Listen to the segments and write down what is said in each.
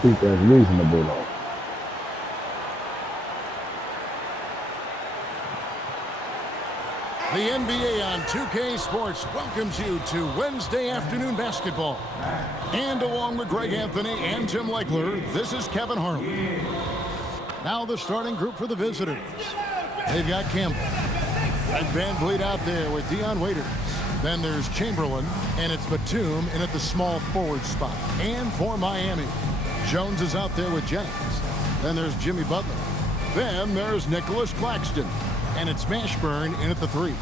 think that's reasonable, though. The NBA on 2K Sports welcomes you to Wednesday afternoon basketball. And along with Greg Anthony and Tim Legler, this is Kevin Harlan. Now the starting group for the visitors. They've got Campbell and Van Vliet out there with Dion Waiters. Then there's Chamberlain, and it's Batum in at the small forward spot. And for Miami, Jones is out there with Jennings. Then there's Jimmy Butler. Then there's Nicholas Claxton. And it's Mashburn in at the 3. Here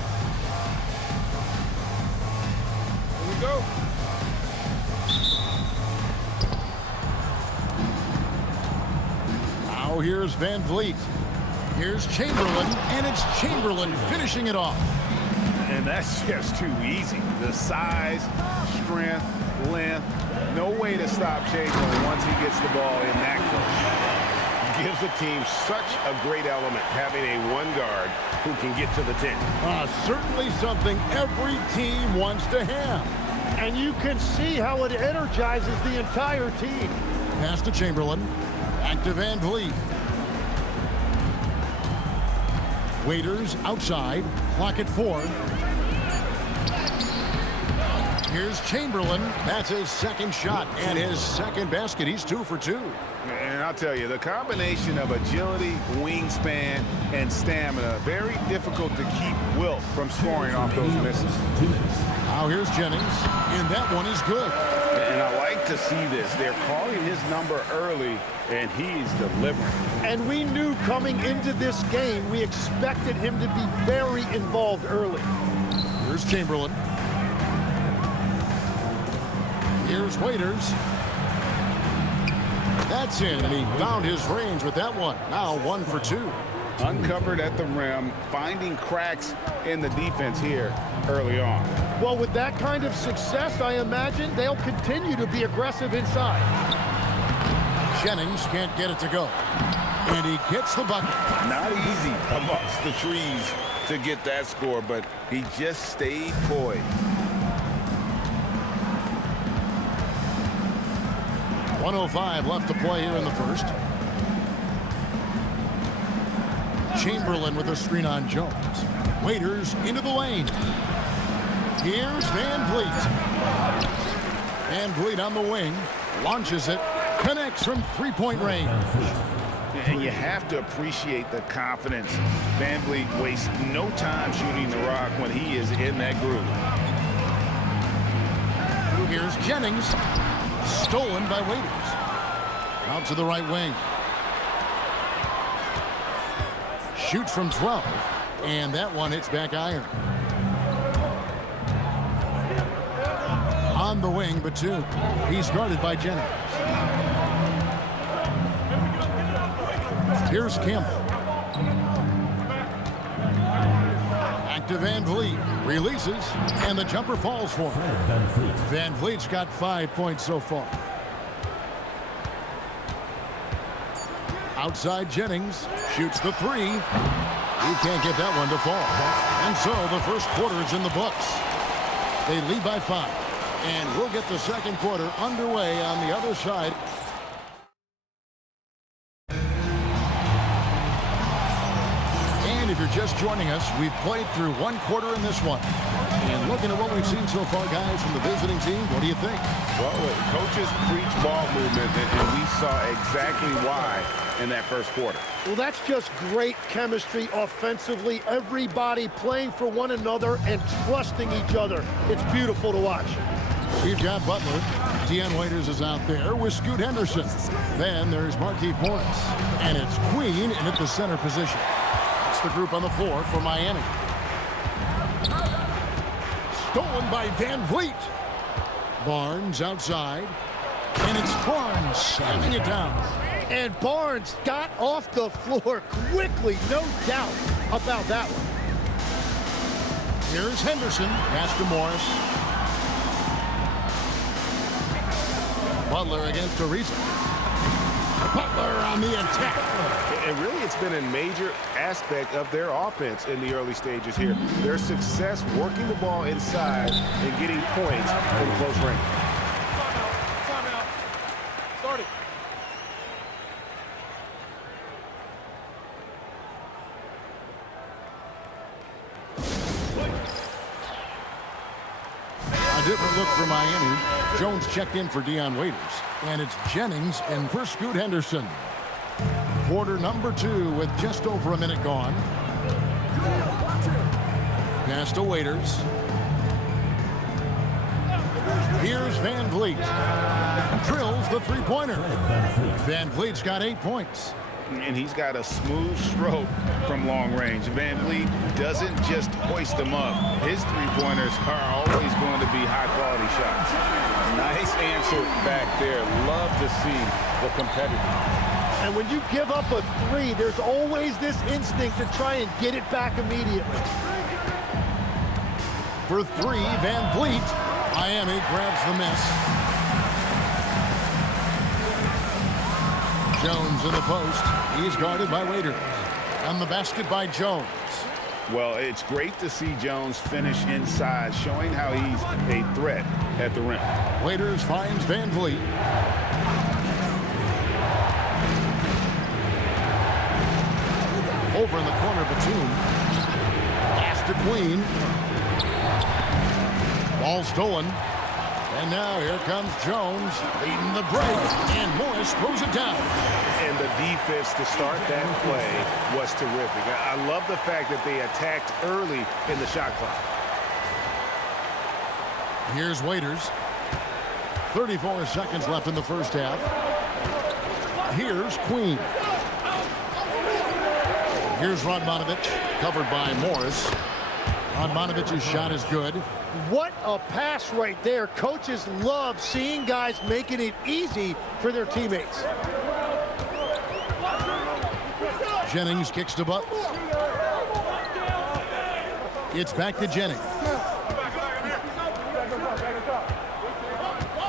we go. Now here's Van Vliet. Here's Chamberlain, and it's Chamberlain finishing it off. And that's just too easy. The size, strength, length, no way to stop Chamberlain once he gets the ball in that close. Gives the team such a great element having a one guard who can get to the 10. Certainly something every team wants to have. And you can see how it energizes the entire team. Pass to Chamberlain. Back to Van Vliet. Waiters outside. Clock at 4. Here's Chamberlain. That's his second shot and his second basket. He's 2 for 2. And I'll tell you, the combination of agility, wingspan, and stamina, very difficult to keep Wilt from scoring off those misses. Now here's Jennings, and that one is good. And I like to see this. They're calling his number early, and he's delivering. And we knew coming into this game, we expected him to be very involved early. Here's Chamberlain. Here's Waiters. That's in, and he found his range with that one. Now 1 for 2. Uncovered at the rim, finding cracks in the defense here early on. Well, with that kind of success, I imagine they'll continue to be aggressive inside. Jennings can't get it to go. And he gets the bucket. Not easy amongst the trees to get that score, but he just stayed poised. 1:05 left to play here in the first. Chamberlain with a screen on Jones. Waiters into the lane. Here's Van Vliet. Van Vliet on the wing. Launches it. Connects from three-point range. And you have to appreciate the confidence. Van Vliet wastes no time shooting the rock when he is in that groove. Here's Jennings. Stolen by Waiters. Out to the right wing. Shoots from 12. And that one hits back iron. On the wing, Batum. He's guarded by Jennings. Here's Campbell. Back to Van Vliet. Releases, and the jumper falls for him. Van Vliet's got 5 points so far. Outside Jennings. Shoots the 3. He can't get that one to fall. And so the first quarter is in the books. They lead by 5. And we'll get the second quarter underway on the other side. And if you're just joining us, we've played through one quarter in this one. And looking at what we've seen so far, guys, from the visiting team, what do you think? Well, coaches preach ball movement, and we saw exactly why in that first quarter. Well, that's just great chemistry offensively. Everybody playing for one another and trusting each other. It's beautiful to watch. We've got Butler. Dion Waiters is out there with Scoot Henderson. Then there's Markieff Morris. And it's Queen in at the center position. That's the group on the floor for Miami. Stolen by Van Vliet. Barnes outside. And it's Barnes slamming it down. And Barnes got off the floor quickly, no doubt about that one. Here's Henderson. Pass to Morris. Butler against Ariza. Butler on the attack. And really, it's been a major aspect of their offense in the early stages here. Their success working the ball inside and getting points from close range. Timeout. Start it. different look for Miami. Jones checked in for Dion Waiters. And it's Jennings in for Scoot Henderson. Quarter number 2 with just over a minute gone. Pass to Waiters. Here's Van Vliet. Drills the three-pointer. Van Vliet's got 8 points. And he's got a smooth stroke from long range. Van Vliet doesn't just hoist them up. His three-pointers are always going to be high-quality shots. Nice answer back there. Love to see the competitiveness. And when you give up a 3, there's always this instinct to try and get it back immediately. For 3, Van Vliet. Miami grabs the miss. Jones in the post. He's guarded by Waiters. And the basket by Jones. Well, it's great to see Jones finish inside, showing how he's a threat at the rim. Waiters finds Van Vliet. Over in the corner, Batum. Pass to Queen. Ball stolen. And now here comes Jones leading the break. And Morris throws it down. And the defense to start that play was terrific. I love the fact that they attacked early in the shot clock. Here's Waiters. 34 seconds left in the first half. Here's Queen. Here's Radmanovic, covered by Morris. Radmanovic's shot is good. What a pass right there. Coaches love seeing guys making it easy for their teammates. Jennings kicks to Butler. It's back to Jennings.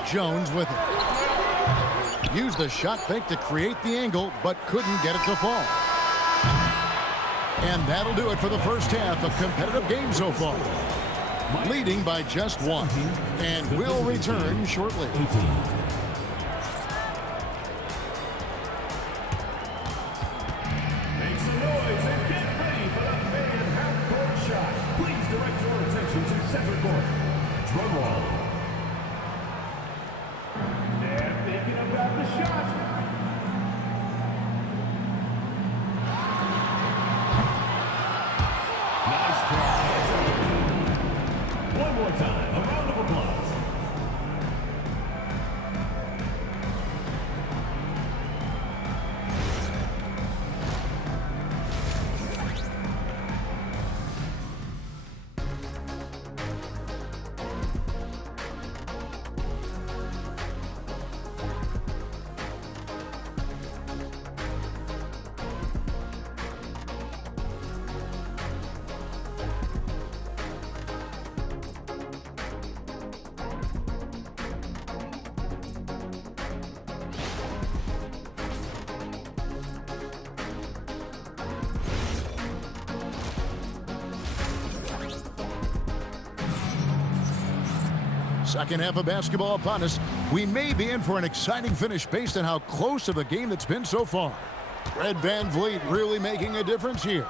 Jones with it. Used the shot fake to create the angle, but couldn't get it to fall. And that'll do it for the first half of competitive game so far. Leading by just 1. And we'll return shortly. Make some noise and get ready for the fan half-court shot. Please direct your attention to center court. Drum roll. They're thinking about the shot. Nice try. One more time. A round of applause. Second half of basketball upon us. We may be in for an exciting finish based on how close of a game that's been so far. Fred Van Vliet really making a difference here.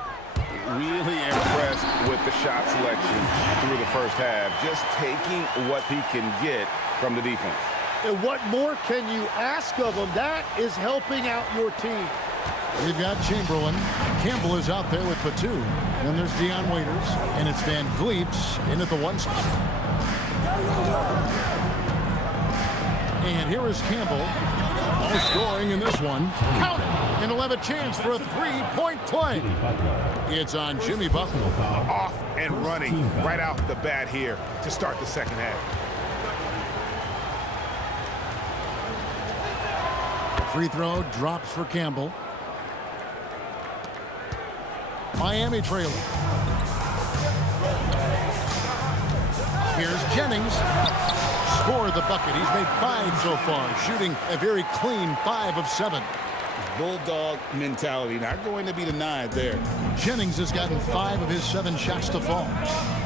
Really impressed with the shot selection through the first half. Just taking what he can get from the defense. And what more can you ask of him? That is helping out your team. We've got Chamberlain. Campbell is out there with Batum. Then there's Dion Waiters. And it's Van Vliet in at the 1 spot. And here is Campbell. No scoring in this one. Count it! And he'll have a chance for a three-point play. It's on Jimmy Butler. Off and running right out the bat here to start the second half. Free throw drops for Campbell. Miami trailing. Here's Jennings. Scored the bucket. He's made 5 so far, shooting a very clean 5 of 7. Bulldog mentality, not going to be denied there. Jennings has gotten 5 of his 7 shots to fall.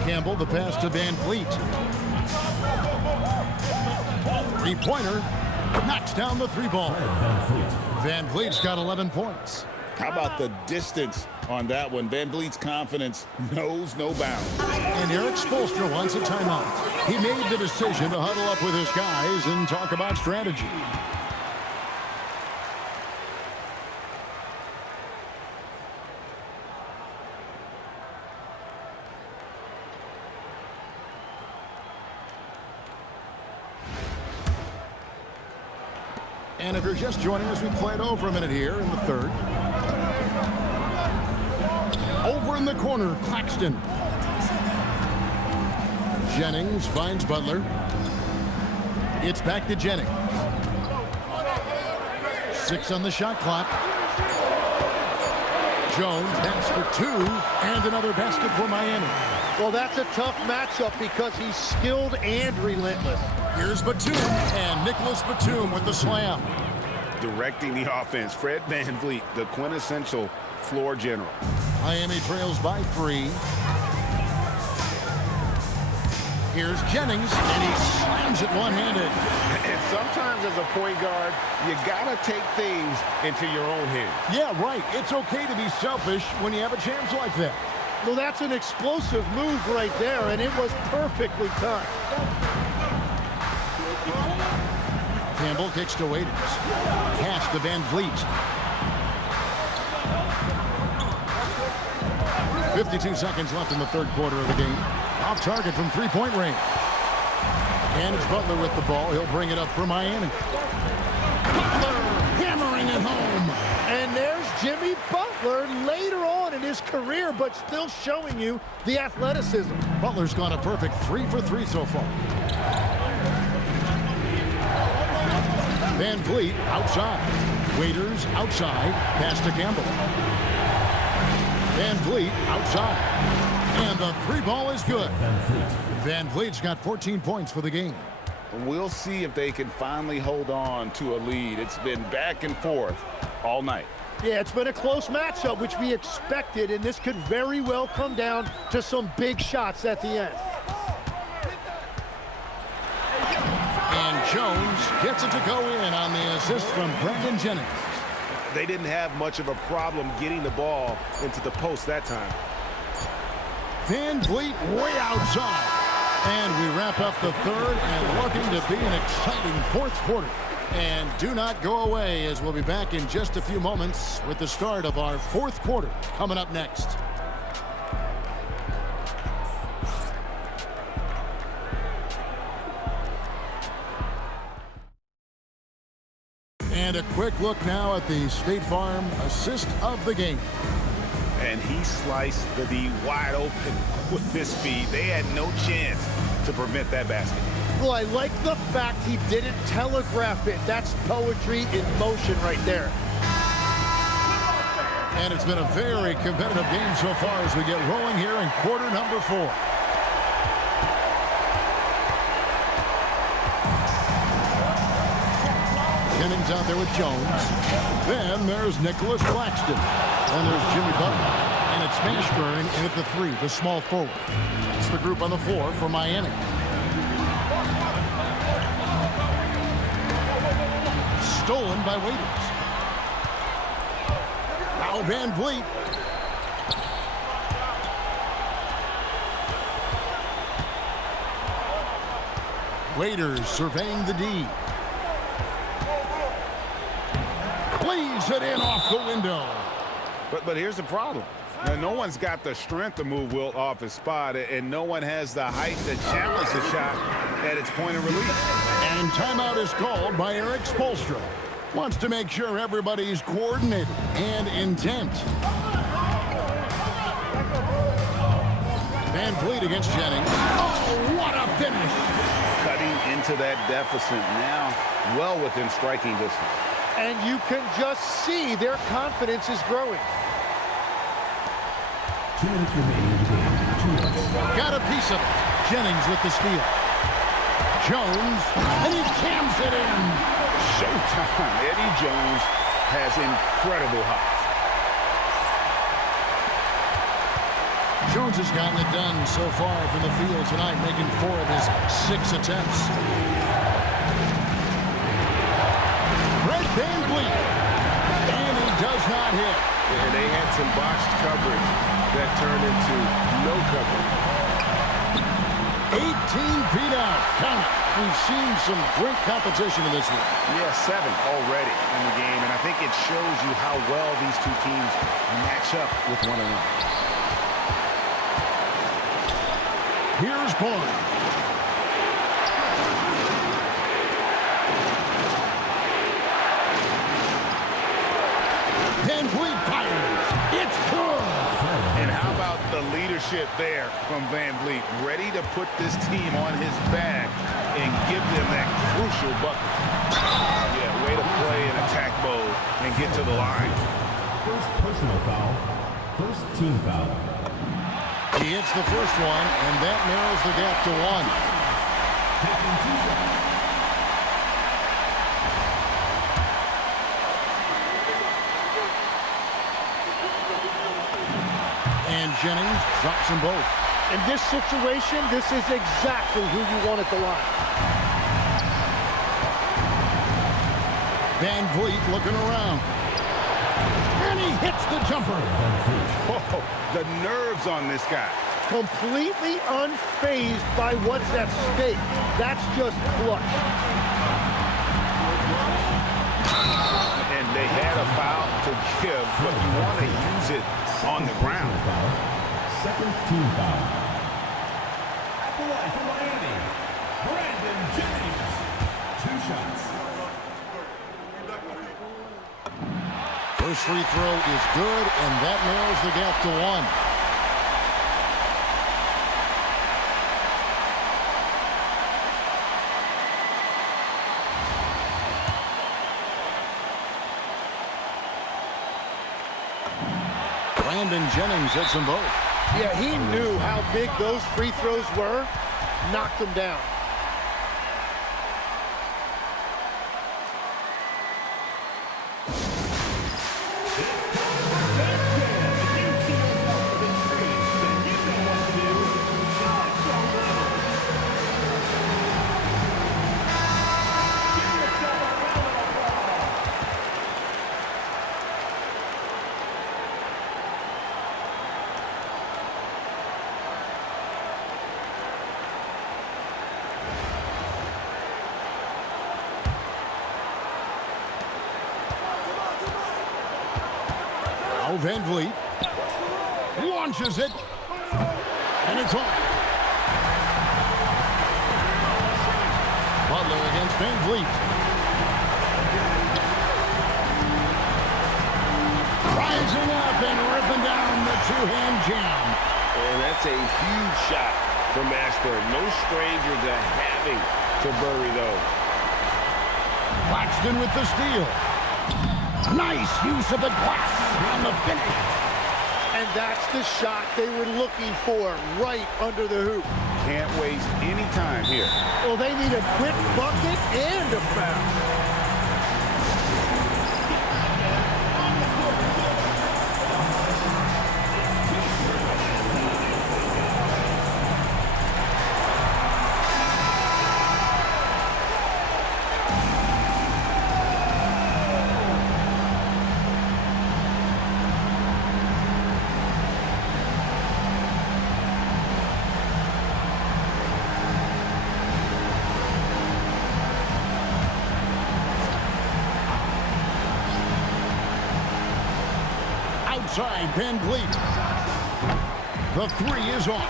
Campbell, the pass to Van Vliet. Three-pointer, knocks down the 3 ball. Van Vliet's got 11 points. How about the distance on that one? Van Vliet's confidence knows no bounds. And Eric Spoelstra wants a timeout. He made the decision to huddle up with his guys and talk about strategy. And if you're just joining us, we played over a minute here in the third. Over in the corner, Claxton. Jennings finds Butler. It's back to Jennings. 6 on the shot clock. Jones heads for 2, and another basket for Miami. Well, that's a tough matchup because he's skilled and relentless. Here's Batum, and Nicholas Batum with the slam. Directing the offense, Fred Van Vliet, the quintessential floor general. Miami trails by 3. Here's Jennings, and he slams it one-handed. And sometimes as a point guard, you gotta take things into your own hands. Yeah, right. It's okay to be selfish when you have a chance like that. Well, that's an explosive move right there, and it was perfectly timed. Campbell kicks to Waiters. Pass to Van Vliet. 52 seconds left in the third quarter of the game. Off target from three-point range. And it's Butler with the ball. He'll bring it up for Miami. Butler hammering it home. And there's Jimmy Butler later on in his career, but still showing you the athleticism. Butler's gone a perfect 3 for 3 so far. Van Vliet outside. Waiters outside. Pass to Campbell. Van Vliet outside. And the 3 ball is good. Van Vliet's got 14 points for the game. We'll see if they can finally hold on to a lead. It's been back and forth all night. Yeah, it's been a close matchup, which we expected, and this could very well come down to some big shots at the end. And Jones gets it to go in on the assist from Brandon Jennings. They didn't have much of a problem getting the ball into the post that time. Van Vliet way outside. And we wrap up the third and looking to be an exciting fourth quarter. And do not go away, as we'll be back in just a few moments with the start of our fourth quarter coming up next. And a quick look now at the State Farm assist of the game. And he sliced the D wide open with this speed. They had no chance to prevent that basket. Well, I like the fact he didn't telegraph it. That's poetry in motion right there. And it's been a very competitive game so far as we get rolling here in quarter number 4. Jennings out there with Jones. Then there's Nicholas Claxton. Then there's Jimmy Butler. And it's Mashburn in at the 3, the small forward. It's the group on the floor for Miami. Stolen by Waiters. Now Van Vliet. Waiters surveying the D. Plays it in off the window. But here's the problem. Now, no one's got the strength to move Wilt off his spot, and no one has the height to challenge the shot at its point of release. And timeout is called by Eric Spoelstra. Wants to make sure everybody's coordinated and intent. Van Vliet against Jennings. Oh, what a finish! Cutting into that deficit now, well within striking distance. And you can just see their confidence is growing. 2 minutes remaining in the game. Got a piece of it. Jennings with the steal. Jones, and he jams it in. Showtime. Eddie Jones has incredible height. Jones has gotten it done so far from the field tonight, making 4 of his 6 attempts. Fred Van Vliet, and he does not hit. And they had some botched coverage that turned into no coverage. 18 feet out. Count it. We've seen some great competition in this one. Yeah, 7 already in the game, and I think it shows you how well these two teams match up with one another. Here's Barnes. Van Vliet fires. It's good. And how about the leadership there from Van Vliet, ready to put this team on his back and give them that crucial bucket. Yeah, way to play in attack mode and get to the line. First personal foul. First team foul. He hits the first one, and that narrows the gap to 1. Taking 2 shots. And Jennings drops them both. In this situation, this is exactly who you want at the line. Van Vliet looking around. And he hits the jumper. Oh, the nerves on this guy. Completely unfazed by what's at stake. That's just clutch. And they had a foul to give, but you want to use it on the ground. Second team foul. At the line for Miami, Brandon Jennings. 2 shots. First free throw is good, and that narrows the gap to 1. Brandon Jennings hits them both. Yeah, he knew how big those free throws were, knocked them down. Now Van Vliet launches it, and it's off. Butler against Van Vliet. Rising up and ripping down the two-hand jam. And that's a huge shot from Ashburn. No stranger to having to bury those. Claxton with the steal. Nice use of the glass on the finish. And that's the shot they were looking for, right under the hoop. Can't waste any time here. Well, they need a quick bucket and a foul. Outside Van Vliet. The three is off.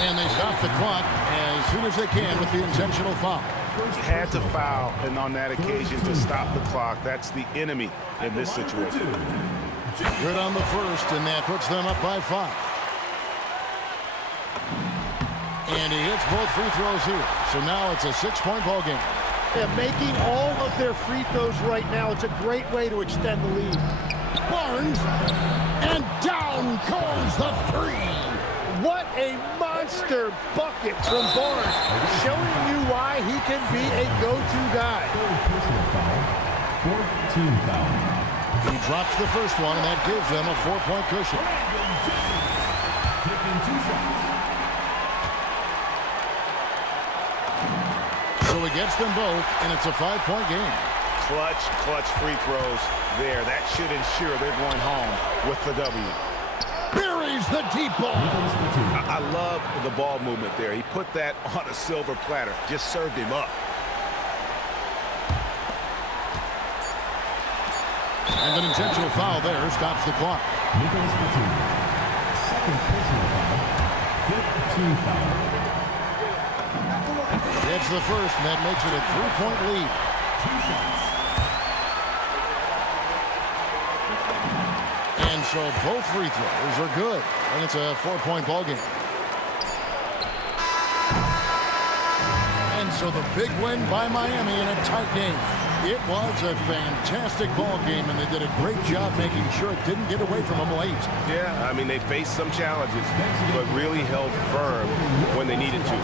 And they stop the clock as soon as they can with the intentional foul. Had to foul, and on that occasion to stop the clock. That's the enemy in this situation. Good on the first, and that puts them up by 5. And he hits both free throws here. So now it's a 6-point ball game. Yeah, making all of their free throws right now, it's a great way to extend the lead. Barnes, and down goes the 3. What a monster bucket from Barnes, showing you why he can be a go-to guy. Third personal foul. Fourth team foul. He drops the first one, and that gives them a 4-point cushion. Taking 2 shots. So he gets them both, and it's a 5-point game. Clutch free throws there. That should ensure they're going home with the W. Buries the deep ball. I love the ball movement there. He put that on a silver platter. Just served him up. And an intentional foul there stops the clock. Nicholas Batum. Second personal foul. Fifth team foul. Gets the first, and that makes it a 3-point lead. 2 shots. And so both free throws are good. And it's a 4-point ball game. And so the big win by Miami in a tight game. It was a fantastic ball game, and they did a great job making sure it didn't get away from them late. Yeah, I mean, they faced some challenges, but really held firm when they needed to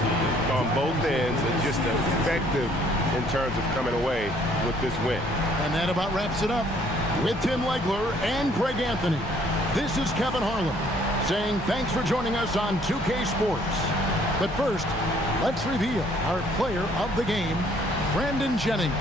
on both ends, and just effective in terms of coming away with this win. And that about wraps it up. With Tim Legler and Greg Anthony, this is Kevin Harlan saying thanks for joining us on 2K Sports. But first, let's reveal our player of the game, Brandon Jennings.